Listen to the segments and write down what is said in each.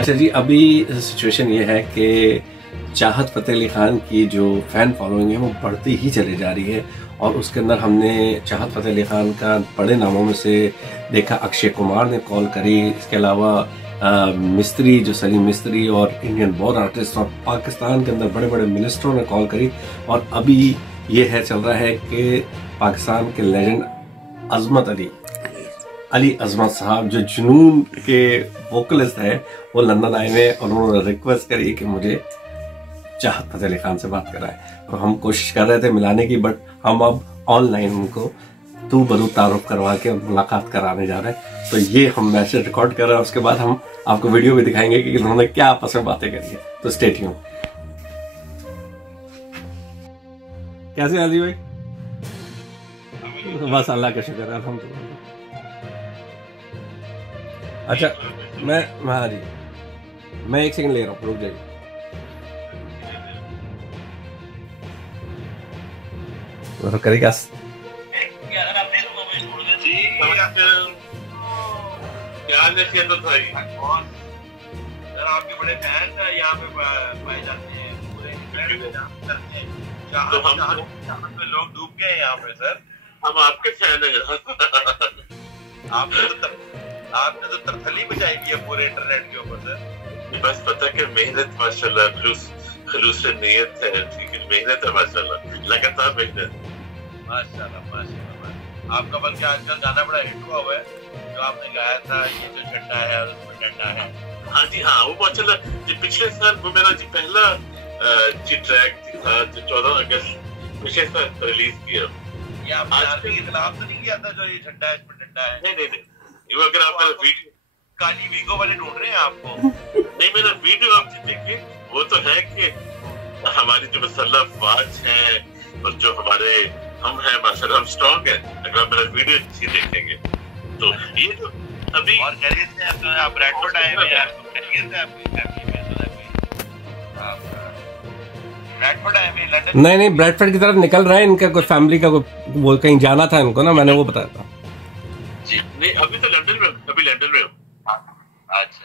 अच्छा जी, अभी सिचुएशन ये है कि चाहत फ़तेह अली खान की जो फ़ैन फॉलोइंग है वो बढ़ती ही चली जा रही है और उसके अंदर हमने चाहत फ़तेह अली खान का बड़े नामों में से देखा, अक्षय कुमार ने कॉल करी, इसके अलावा मिस्त्री जो सलीम मिस्त्री और इंडियन बोर्न आर्टिस्ट और पाकिस्तान के अंदर बड़े बड़े मिनिस्टरों ने कॉल करी। और अभी ये है चल रहा है कि पाकिस्तान के लेजेंड अजमत अली अजमत साहब जो जुनून के वोकलिस्ट है वो लंदन आए हुए और उन्होंने रिक्वेस्ट करी कि मुझे चाहत फ़तेह अली खान से बात कराएं। और हम कोशिश कर रहे थे मिलाने की, बट हम अब ऑनलाइन उनको तू बरू तारुफ करवा के मुलाकात कराने जा रहे हैं। तो ये हम मैसेज रिकॉर्ड कर रहे हैं, उसके बाद हम आपको वीडियो भी दिखाएंगे कि उन्होंने क्या आपस में बातें करी है। तो स्टे ट्यून। कैसे अली भाई? बस अल्लाह का शुक्र है, अल्हम्दुलिल्लाह। अच्छा हाँ जी, मैं एक सेकंड ले रहा हूँ, रुक जाइए। करेगा आपके बड़े फैन यहाँ पे पाए जाते हैं, पूरे तो हम लोग डूब गए यहाँ पे सर। हम आपके फैन हैं। आपने तो तरथली बचाई है पूरे इंटरनेट के ऊपर सर। बस पता कि मेहनत माशाल्लाह, खलूस नियत है, ठीक है, मेहनत है माशाल्लाह, लगातार मेहनत माशाल्लाह। आपका बल्कि आजकल गाना बड़ा हिट हुआ है जो आपने गाया था, ये जो झंडा है और उसमें डंडा है। हाँ जी हाँ, वो माशाल्लाह जो पिछले साल वो मेरा जी पहला जी ट्रैक था जो 14 अगस्त पिछले साल रिलीज किया। ये आपने आर्मी के खिलाफ तो नहीं किया था जो ये झंडा है इसमें डंडा है? नहीं, वो अगर आप मेरा वीडियो काली वीगो वाले ढूंढ रहे हैं आपको। नहीं, मेरा वीडियो आप जी देखिए, वो तो है कि हमारी जो मसल्लह अफवाज है और जो हमारे हम हैं माशाल्लाह, हम स्ट्रॉन्ग है। अगर आप मेरा वीडियो अच्छी देखेंगे तो ये तो अभी और खैरियत से आप ब्रैडफोर्ड आए हैं यार, खैरियत है आपकी फैमिली में? ब्रैडफोर्ड आए हैं लंदन? नहीं, ब्रैडफोर्ड की तरफ निकल रहा है, इनका कोई फैमिली का कोई वो कहीं जाना था इनको ना, मैंने वो बताया था जी। नहीं, अभी तो लंदन में, अभी लंदन में हूँ। अच्छा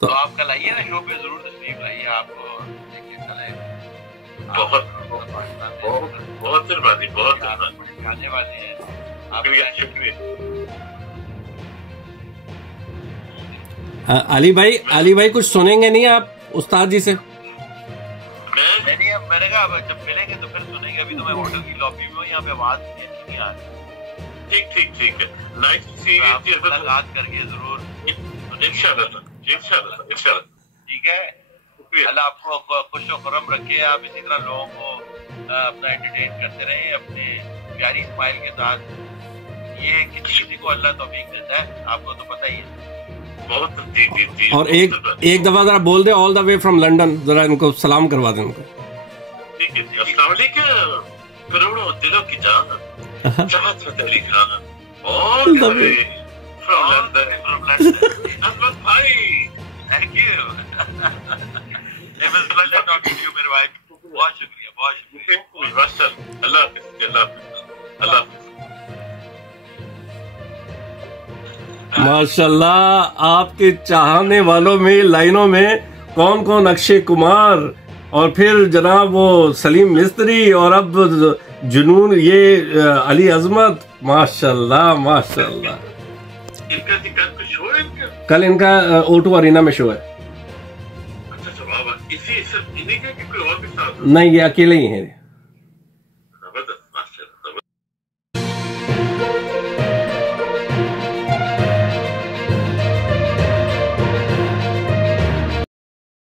तो आप कल आइए ना शो पे, जरूर तशरीफ लाइए, आपको देखिए कल आए। बहुत धन्यवाद, बहुत धन्यवाद। आने वाले हैं आप, शुक्रिया। अली भाई कुछ सुनेंगे नहीं आप उस्ताद जी से? मैंने कहा जब मिलेंगे तो फिर सुनेंगे। अभी तो मैं होटल की लॉबी में हूँ, यहाँ पे आवाज नहीं आ रही। ठीक है, नाइस टू सी यू। मुलाकात करके जरूर इंशाल्लाह। ठीक है, अल्लाह आपको खुश और खुर्रम रखे। आप इसी तरह लोगों को अपना एंटरटेन करते रहे अपने प्यारी स्माइल के साथ। ये किसी को अल्लाह तौफीक देता है, आपको तो पता ही है। बहुत जी। और एक दफा जरा बोल they all the way from London, जरा इनको सलाम करवा दे उनको। ठीक है जी, अस्सलाम वालेकुम करोड़ों दिलों की जान Chahat Fateh Ali Khan all the way from London. Azmat भाई, thank you. It was pleasure talking to you मेरे भाई। बहुत शुक्रिया। माशाल्लाह, अल्लाह माशाल्लाह। आपके चाहने वालों में लाइनों में कौन कौन? अक्षय कुमार और फिर जनाब वो सलीम मिस्त्री और अब जुनून ये अली अजमत। माशाल्लाह। इनका शो है कल इनका O2 अरीना में शो है। अच्छा, इसी इन्हीं के कोई और भी साथ? नहीं, ये अकेले ही हैं।